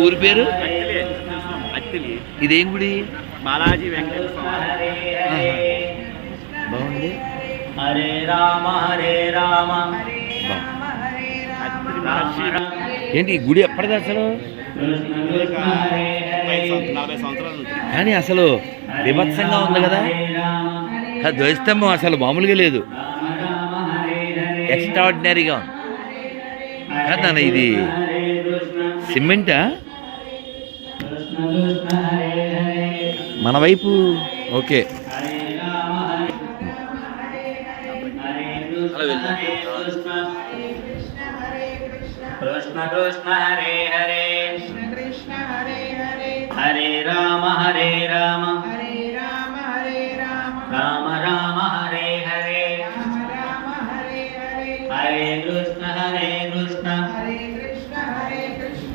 ఊరి పేరు? ఇదేం గుడి? బాలాజీ వెంకటేశ్వర. బాగుంది. హరే రామ హరే రామ. ఏంటి ఈ గుడి ఎప్పటిది అసలు? కానీ అసలు బీభత్సంగా ఉంది కదా. ధ్వజస్తంభం అసలు మామూలుగా లేదు. ఎక్స్ట్రాడినరీగా ఉంది. కాదు నాన్న ఇది సిమెంటా? మన వైపు? ఓకే. కృష్ణ కృష్ణ హరే హరే. హరే రామ హరే రామ. రామ. రామ